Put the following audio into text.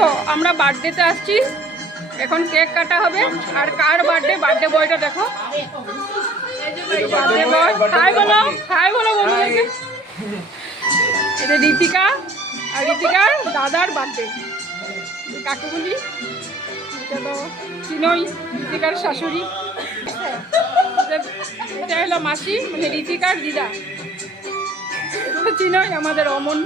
দেখো আমরা বার্থডেতে আসছি, এখন কেক কাটা হবে। আর কার বার্থডে, বার্থডে বয়টা দেখো, বার্থডে বয়। হাই বলো, হাই বলো বন্ধুদেরকে। এটা ঋতিকা, আর ঋতিকার দাদার বার্থডে। কাকে বলি, এটা তো চিনই, ঋতিকার শাশুড়ি। এটা হলো মাসি, মানে ঋতিকার দিদা। এটা তো চিনই, আমাদের অমন।